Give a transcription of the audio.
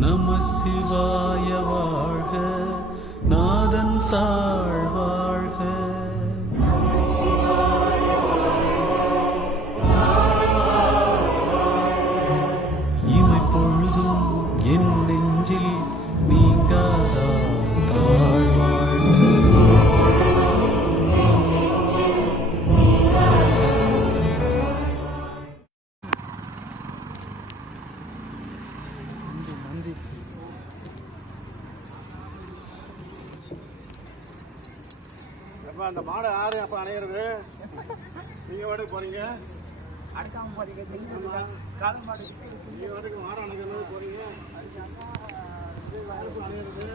நம சிவாய வாழ்க, நாதன் தாழ் வாழ்க. இமை பொழுதும் என் நெஞ்சில் நீங்காதா தாழ் வாழ்க. அந்த மாடை யாரு அப்ப அணையிறது? நீங்க வாடகைக்கு போறீங்க, அடுக்காம போறீங்க. நீங்க வாடகைக்கு மாடை அணைக்கிறது போறீங்க. அணையிறது